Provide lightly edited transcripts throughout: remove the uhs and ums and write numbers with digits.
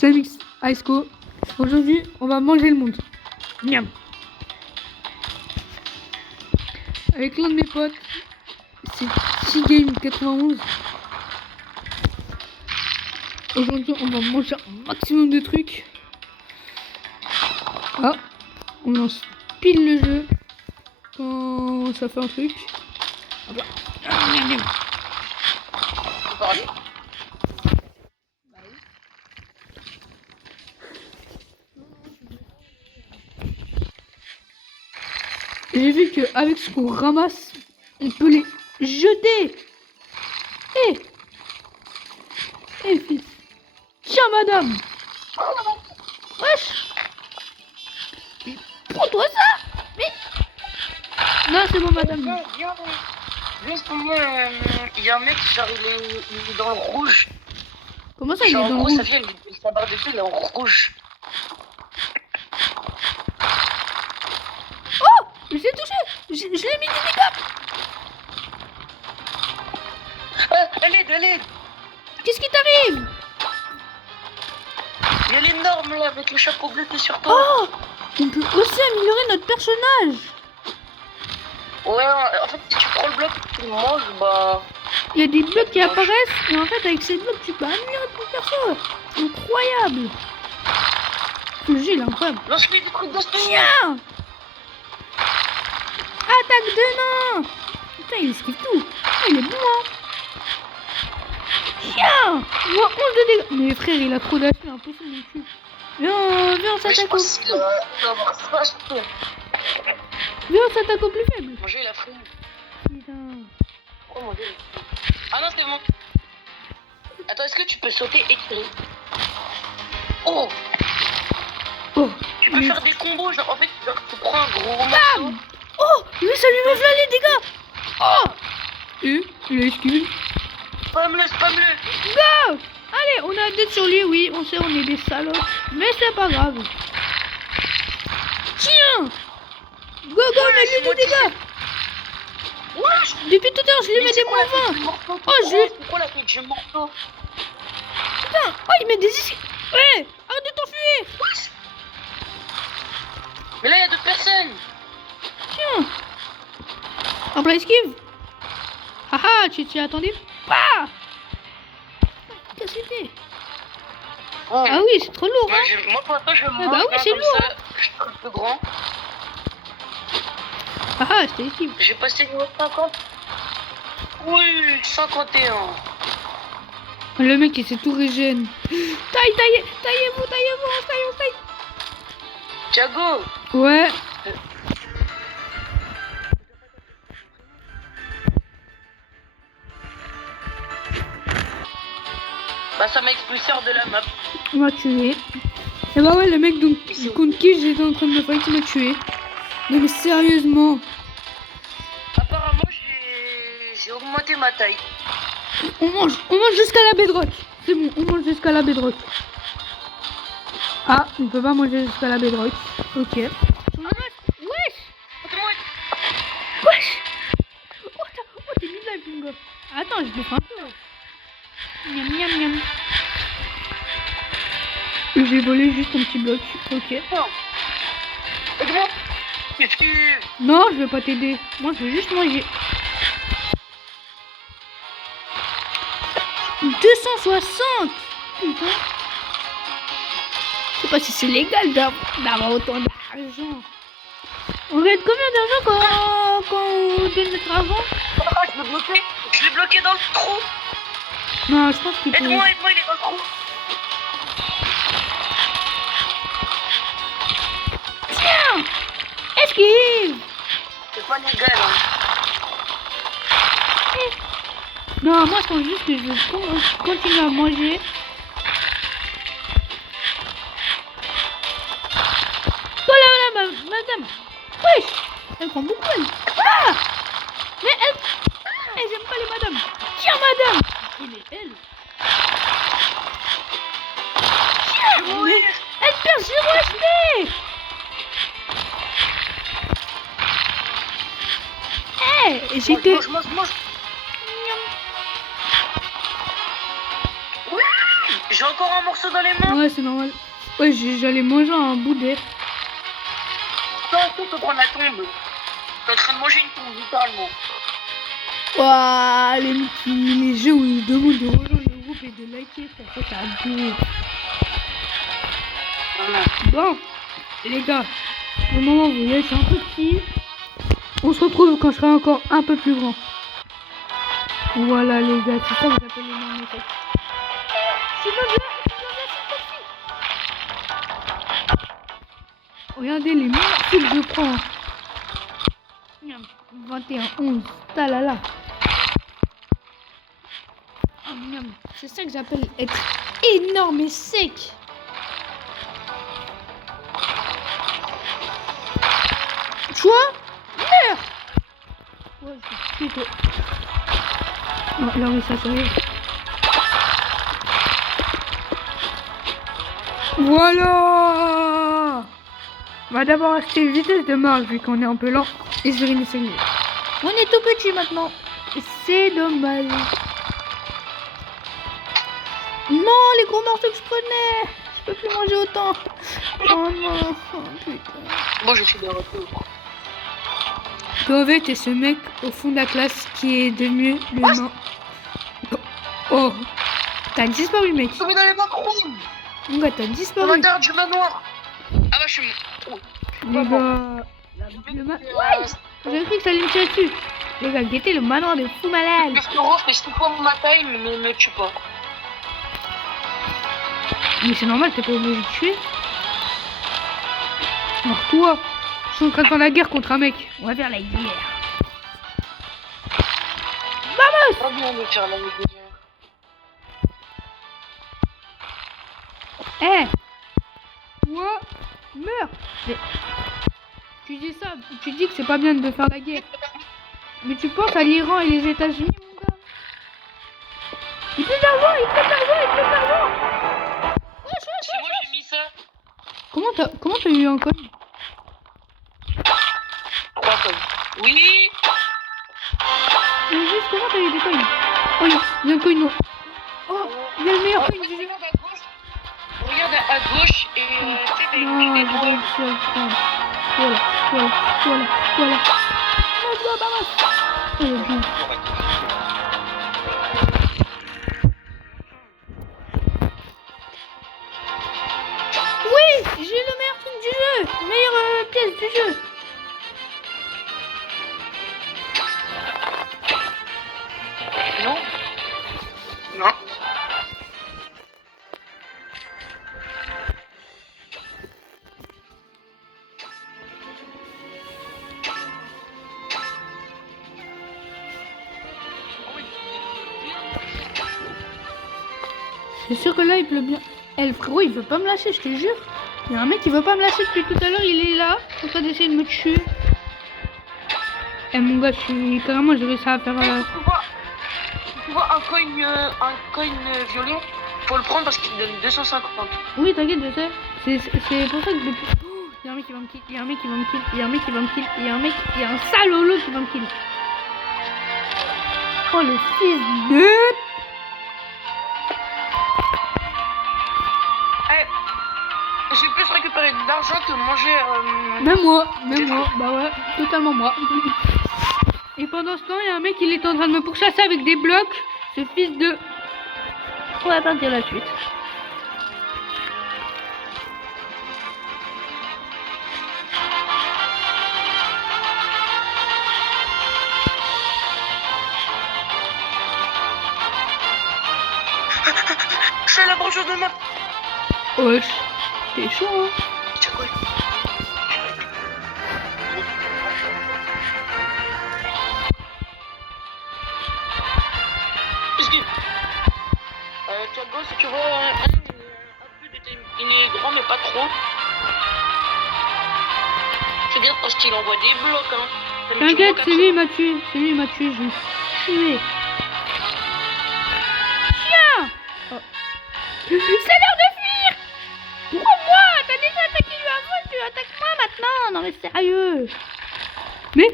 Salut Aisco. Aujourd'hui, on va manger le monde. Miam. Avec l'un de mes potes, c'est T-Game91. Aujourd'hui, on va manger un maximum de trucs. Ah, on lance pile le jeu quand ça fait un truc. Hop là. J'ai vu qu'avec ce qu'on ramasse, on peut les jeter. Fils. Tiens, madame. Wesh. Prends-toi ça. Mais... Non, c'est bon, madame. Juste moi, il y a un mec, genre il est dans le rouge. Comment ça, il est Genre, dans le en gros, rouge? sa fille, sa barre de feu, elle est en rouge. Oh, je l'ai touché. Je l'ai mis des dégâts. Elle est. Qu'est-ce qui t'arrive? Il y a l'énorme là, avec le chapeau bleu qui est sur toi. Oh, on peut aussi améliorer notre personnage. Ouais, en fait, si tu prends le bloc, tu le manges, bah... Il y a des blocs qui apparaissent et en fait avec ces blocs tu peux améliorer ton perso. Incroyable. Le jeu il est incroyable. Lance-lui des trucs de style. Tiens. Attaque de nain. Putain il esquive tout. Ah, il est bon hein. Tiens. Moi 11 de dégâts. Mais frère il a trop d'HP, impossible mon cul. Viens on s'attaque au... Viens on s'attaque au plus faible. Manger la frime. Putain. Oh mon dieu. Ah non, c'est bon. Attends, est-ce que tu peux sauter et tirer? Oh, tu peux faire des combos, genre en fait, genre, tu prends un gros morceau. Oh, lui ça lui meuf là les dégâts. Oh. Il a esquivé. Spam-le. Go. Allez, on a deux sur lui, oui, on sait on est des salauds, mais c'est pas grave. Tiens. Go, mets-lui des dégâts. Wesh. Depuis tout à l'heure, je lui mets des moins 20. Oh, je... Pourquoi la touche du morceau? Putain, oh, il met des... Ouais, arrête de t'enfuir. Wesh. Mais là, il y a deux personnes. Tiens. En plein esquive. Haha, tu t'y attendais pas. Qu'est-ce que c'était? Ah oui, c'est trop lourd. Hein. Moi, pour l'instant, je me bah oui, c'est lourd. Ça, je suis un peu grand. Haha, c'était esquive. J'ai passé niveau 50. Oui, 51. Le mec, il s'est tout régène. Taillez-vous, on taille. Thiago. Ouais. Bah, ça m'a expulsé hors de la map. On m'a tué. Et bah ouais, le mec donc, contre qui j'étais en train de me fight, il m'a tué. Non mais sérieusement. Apparemment, j'ai augmenté ma taille. On mange jusqu'à la bedrock. C'est bon, on mange jusqu'à la bedrock. Ah, on peut pas manger jusqu'à la bedrock. Ok. Wesh. Oh, t'es mis live, mon gars. Attends, je bouffe un peu. Miam. J'ai volé juste un petit bloc. Ok. Aide-moi. Non, je vais pas t'aider. Moi, je veux juste manger. 260. Putain. Je sais pas si c'est légal d'avoir autant d'argent. On gagne combien d'argent quand on donne notre argent? Ah, je l'ai bloqué dans le trou. Non, je pense qu'il peut... Aide-moi, il est dans le trou. Tiens. Esquive. C'est pas légal. Hein. Non, moi, je pense juste que je vais continuer à manger. Voilà, madame. Wesh. Elle prend beaucoup, elle. Ah. Mais elle aime pas les madames. Tiens, madame. Elle. Tiens. Mais elle perd 0 HP. J'étais... Mange. Oui. J'ai encore encore un morceau dans les mains. Ouais, c'est normal. Ouais, j'allais manger un bout d'air. Toi, tu peux prendre la tombe. T'es en train de manger une tombe, littéralement. Ouah, les jeux où ils demandent de rejoindre le groupe et de liker, ça fait un bout. Voilà. Bon, les gars, le moment où vous êtes un peu petit, on se retrouve quand je serai encore un peu plus grand. Voilà les gars, c'est ça que j'appelle les noms méthodes. C'est pas bien, regardez les morceaux que je prends. 21, 11, talala. Oh, miam. C'est ça que j'appelle être énorme et sec. Tu vois? Meurs. Ouais, je suis toi. Non, là oui, ça c'est. Voilà. On va d'abord acheter une vitesse de marche vu qu'on est un peu lent. Et je vais essayer. On est tout petit maintenant. Et c'est dommage. Non, les gros morceaux que je prenais. Je peux plus manger autant. Oh non. Oh, putain. Moi, je suis de retour. Toi, t'es ce mec au fond de la classe qui est devenu l'humain. Oh. T'as disparu, mec. Je suis dans les macrons. Mon gars, t'as À disparu. l'intérieur du manoir. Ah bah, je suis... Oh. Les gars. Ouais. J'ai cru que ça allait me tirer dessus. Les gars, guettez le manoir de fou malade. Le fleuron fait 6 fois ma taille, mais ne me tue pas. Mais c'est normal, t'es pas obligé de tuer. Alors toi, je suis en train de faire la guerre contre un mec. On va faire la guerre. Vamos! Pas bien de faire la guerre. Eh! Toi, meurs! Mais... Tu dis ça, tu dis que c'est pas bien de faire la guerre. Mais tu penses à l'Iran et les États-Unis, mon gars? Il pleut d'argent, il pleut d'argent, il pleut d'argent! C'est moi j'ai mis ça. Comment t'as eu un coin? 3 coins. Oui. Mais juste, comment t'as eu des coins? Oh, il y a un coin noir. Oh, il y a le meilleur coin du jeu. Regarde à gauche et tu sais, t'as Non, une je des vais droits. réussir à le prendre. Voilà. Let's go, vamos! Oh, bien. Oui, j'ai le meilleur truc du jeu, meilleure pièce du jeu. Non. Non. C'est sûr que là il pleut bien. Eh, le frérot il veut pas me lâcher, je te jure. Il y a un mec qui veut pas me lâcher depuis tout à l'heure, il est là, en train d'essayer de me tuer. Eh mon gars, carrément j'ai réussi à faire... Tu vois un coin violet, faut le prendre parce qu'il donne 250. Oui, t'inquiète, je sais. C'est pour ça que depuis... Oh, il y a un mec qui va me kill, il y a un mec qui va me kill, il y a un mec qui va me kill, il y a un sale holo qui va me kill. Oh le fils de... J'ai plus récupéré de l'argent que manger. Même moi, bah ouais, totalement moi. Et pendant ce temps, il y a un mec qui est en train de me pourchasser avec des blocs. Ce fils de... On va pas dire la suite. Je fais la broche de ma... Wesh, t'es chaud hein. C'est quoi? Thiago, si tu vois un peu de il est grand mais pas trop. C'est bien parce qu'il envoie des blocs hein. T'inquiète, c'est lui il m'a tué. C'est lui il m'a tué, je l'ai tué. Chien oh. C'est l'heure de fuir. Pourquoi moi? T'as déjà attaqué lui avant, tu attaques moi maintenant. Non mais sérieux. Mais...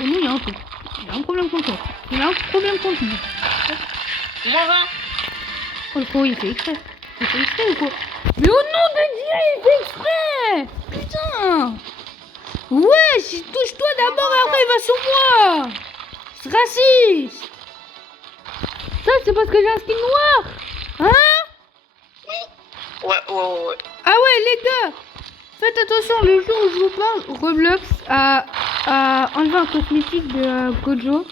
Oh non, il y a un truc. Il y a un problème contre toi. Il y a un problème contre moi. Moins 20. Oh le pro il fait exprès. Il fait exprès ou quoi? Mais au nom de Dieu, il fait exprès! Putain! Ouais, si touche-toi d'abord et après il va sur moi! C'est raciste! Ça, c'est parce que j'ai un skin noir! Hein? Ouais. Ah ouais, les gars! Faites attention, le jour où je vous parle, Roblox a enlevé un cosmétique de Gojo.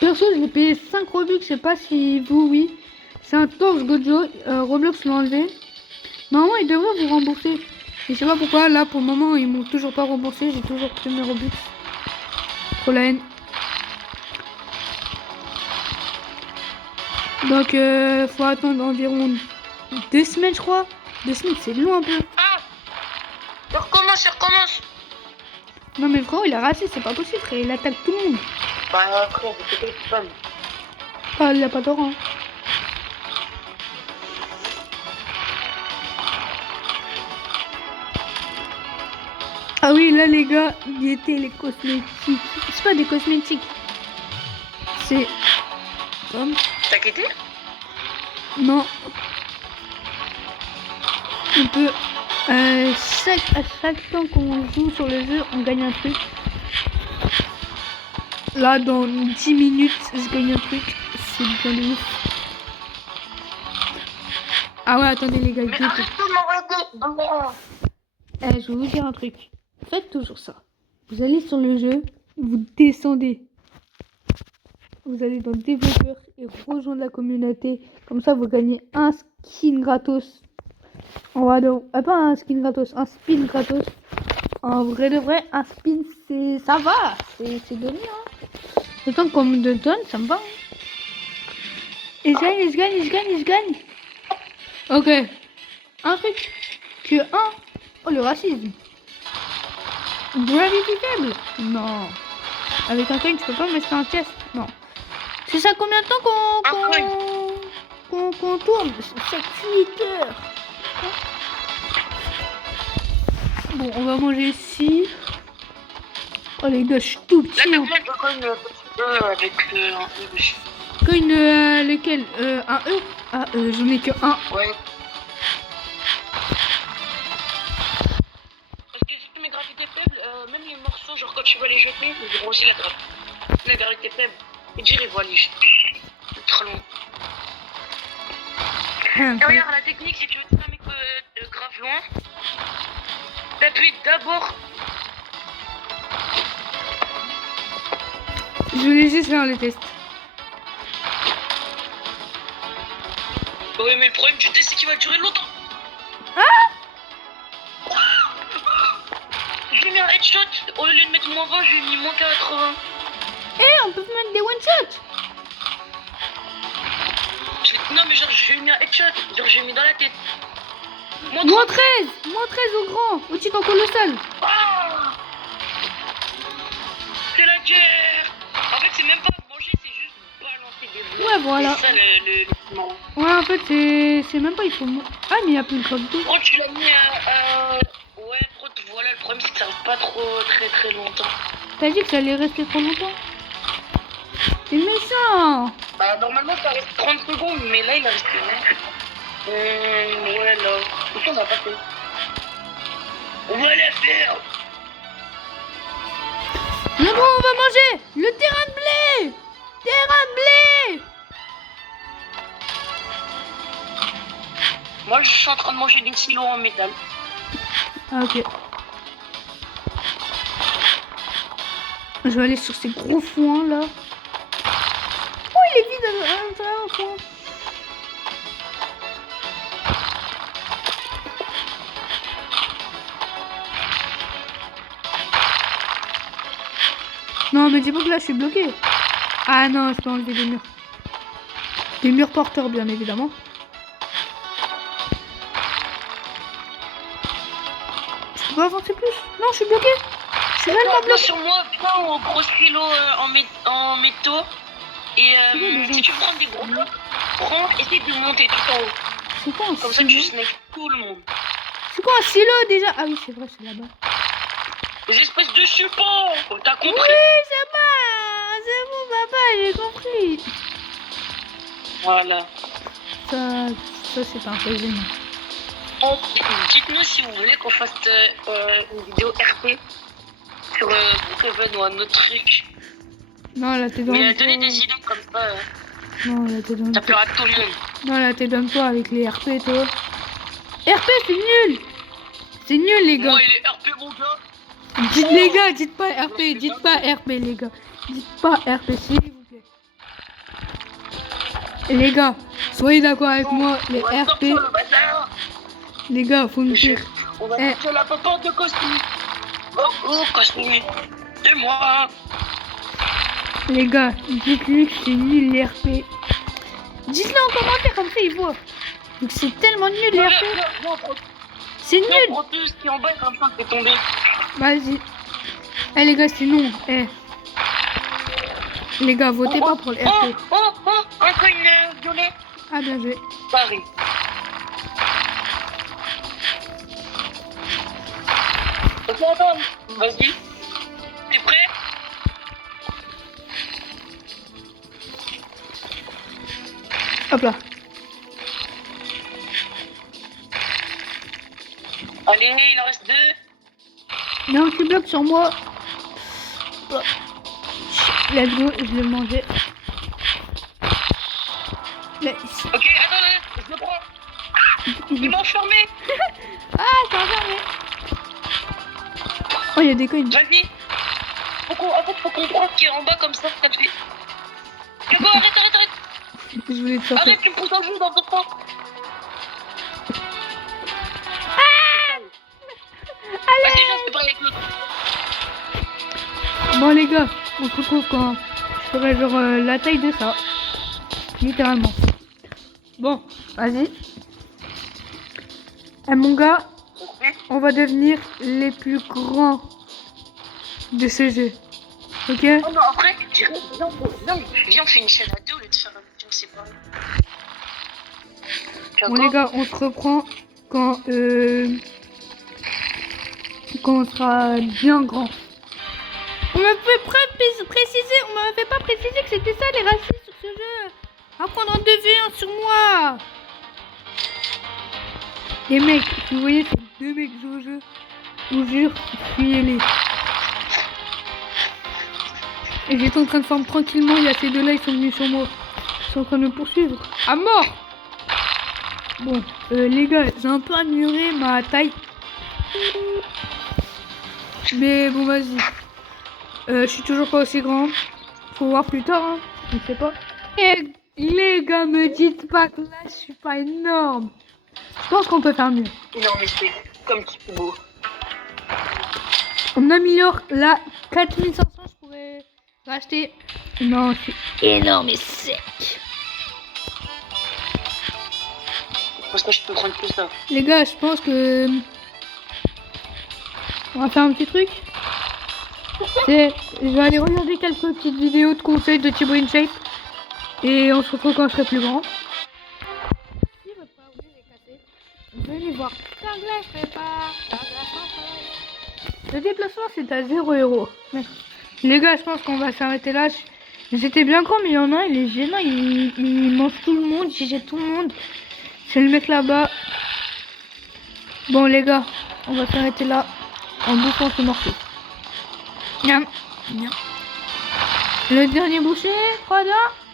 Perso, je l'ai payé 5 Robux, je sais pas si vous, oui. C'est un torse Gojo, Roblox l'a enlevé. Normalement, ils devraient vous rembourser. Je sais pas pourquoi, là, pour le moment, ils m'ont toujours pas remboursé. J'ai toujours pris mes Robux. Trop la haine. Donc, faut attendre environ 2 semaines, je crois. 2 semaines, c'est long un peu. Ah! Je recommence. Non, mais frérot, il a raté, c'est pas possible, frère. Il attaque tout le monde. Bah, frère, c'est quel spam? Ah, il a pas tort, hein. Ah oui, là, les gars, il y était les cosmétiques. C'est pas des cosmétiques. C'est... Comme... T'as quitté? Non. On peut... à chaque temps qu'on joue sur le jeu, on gagne un truc. Là, dans 10 minutes, je gagne un truc. C'est bien de ouf. Ah ouais, attendez les gars. Mais arrête de m'envoyer. Je vais vous dire un truc. Faites toujours ça. Vous allez sur le jeu, vous descendez. Vous allez dans développeurs et rejoindre la communauté. Comme ça, vous gagnez un skin gratos. En vrai de... pas un skin gratos, un spin gratos. En vrai de vrai, un spin, c'est... ça va. C'est donné, hein. Le temps qu'on me donne, ça me va. Hein. Et je gagne. Ok. Un truc. Que un. Oh, le racisme. Gravity faible. Non. Avec un coin, tu peux pas me mettre un test. Non. C'est ça combien de temps qu'on tourne? 7-8 heures. Bon, on va manger ici. Oh les gars, je suis tout petit. Là, t'as coin avec un E. Coin, lequel? Un E? Ah, j'en ai que un. Ouais. Parce que si mes gravités faibles, même les morceaux, genre quand tu vas les jeter, ils auront aussi la gravité faible. Et dire, ils vont aller jeter. C'est trop long. Et regarde, la technique, si tu veux tuer un mec grave loin, t'appuies d'abord. Je voulais juste faire le test. Oui, mais le problème du test, c'est qu'il va durer longtemps. Ah! J'ai mis un headshot, au lieu de mettre moins 20, j'ai mis moins 80. On peut mettre des one-shots. Non, mais genre, j'ai mis un headshot, genre, j'ai mis dans la tête. Moins 13 au grand, au titan colossal. Ah, c'est la guerre. En fait, c'est même pas manger, c'est juste balancer des blocs. Ouais, voilà. C'est ça le marrant. Ouais, en fait, c'est même pas, il faut... Ah, mais il y a plus de gravité. Oh, tu l'as mis à... Ouais, voilà, le problème, c'est que ça reste pas trop très longtemps. T'as dit que ça allait rester trop longtemps? C'est méchant. Bah, normalement, ça reste 30 secondes, mais là, il a resté. Ouais, là. Pourquoi on n'a pas fait? On va la faire. Le gros, on va manger le terrain de blé. Terrain de blé. Moi, je suis en train de manger des silos en métal. Ah, ok. Je vais aller sur ces gros foins, là. Oh, il est vide à l'intérieur, le foin. Non, mais dis pas que là, je suis bloqué. Ah non, je peux enlever des murs. Des murs porteurs, bien évidemment. Je peux pas avancer plus. Non, je suis bloqué. Je suis réellement Viens bloqué. sur moi, prends au gros silo en métaux. Et déjà. si tu prends des gros blocs, essaye de monter tout en haut. C'est quoi un Comme ça, silo? tu snipes tout le monde. C'est quoi un silo déjà? Ah oui, c'est vrai, c'est là-bas. Les espèces de supports, t'as compris? Oui, c'est bon, papa, j'ai compris. Voilà. ça c'est pas un peu gênant. Bon, dites-nous si vous voulez qu'on fasse une vidéo RP sur Brookhaven ou un autre truc. Non, là, t'es dans Mais le donnez toit. des idées comme ça, Non, là, t'es dans le ça toit. plaira à tout le monde. Non, là, t'es dans le toit avec les RP, toi. RP, c'est nul. C'est nul, les gars. Moi, il est RP, mon gars. Dites, les gars, dites pas RP, dites pas RP, les gars. Dites pas RP, s'il vous plaît. Et les gars, soyez d'accord avec moi, les On va RP, sortir le bazar. les gars, faut me dire. On va Eh. sortir la papa de Cosmi. Oh, Cosmi. C'est moi. Les gars, dites-lui que c'est nul, les RP. Dites-le en commentaire, comme ça, il voit. Donc, c'est tellement nul, les RP. C'est Non, nul. prends tout ce qui est en bas, comme ça, c'est tombé. Vas-y. Eh, les gars, c'est non. Eh. Les gars, votez pas pour le RP. Un coin violet. Ah, bien joué. Paris. Attends, vas-y. T'es prêt? Hop là. Allez, il en reste 2. Il y a un petit bloc sur moi. Let's go, je vais le manger. Là, ici. Ok, attends, je le prends. Il m'a enfermé. Ah, c'est enfermé. Oh, il y a des coins. Vas-y. En fait, faut qu'on prenne ce qui est en bas comme ça fait. Hugo, arrête. Je voulais te sortir. Arrête, il me pousse un jeu dans ton coin. Vas-y, viens, je te parle avec l'autre. Bon, les gars, on se retrouve quand je ferai genre la taille de ça. Littéralement. Bon, vas-y. Eh, mon gars, on va devenir les plus grands de ce jeu. Ok? Oh non, après, viens, on fait une chaîne à deux au lieu de faire un vidéo, c'est pas. Bon, les gars, on se reprend quand on sera bien grand. On m'a fait préciser, on m'avait pas précisé que c'était ça les racistes sur ce jeu. Apprendre en devenir sur moi. Les mecs, si vous voyez ces deux mecs jouent au jeu, je vous jure, fuyez-les. Et j'étais en train de farm tranquillement, il y a ces deux là, ils sont venus sur moi. Ils sont en train de me poursuivre. À mort. Bon, les gars, j'ai un peu amélioré ma taille. Mais bon, vas-y. Je suis toujours pas aussi grand. Faut voir plus tard, hein. Je sais pas. Et les gars, me dites pas que là, je suis pas énorme. Je pense qu'on peut faire mieux. Non, mais c'est comme petit beau. On améliore la 4500, je pourrais racheter. Non, je suis énorme et sec. Parce que je peux prendre plus ça. Les gars, je pense que on va faire un petit truc. Je vais aller regarder quelques petites vidéos de conseils de Thibaut InShape. Et on se retrouve quand je serai plus grand. Si votre pare-brise est cassé, venez voir. Le déplacement c'est à 0 €. Les gars, je pense qu'on va s'arrêter là. J'étais bien grand, mais il y en a un, il est gênant. Il mange tout le monde, il jette tout le monde. C'est le mec là-bas. Bon les gars, on va s'arrêter là en bouffant ce morceau. Miam, miam. Le dernier boucher, 3, 2,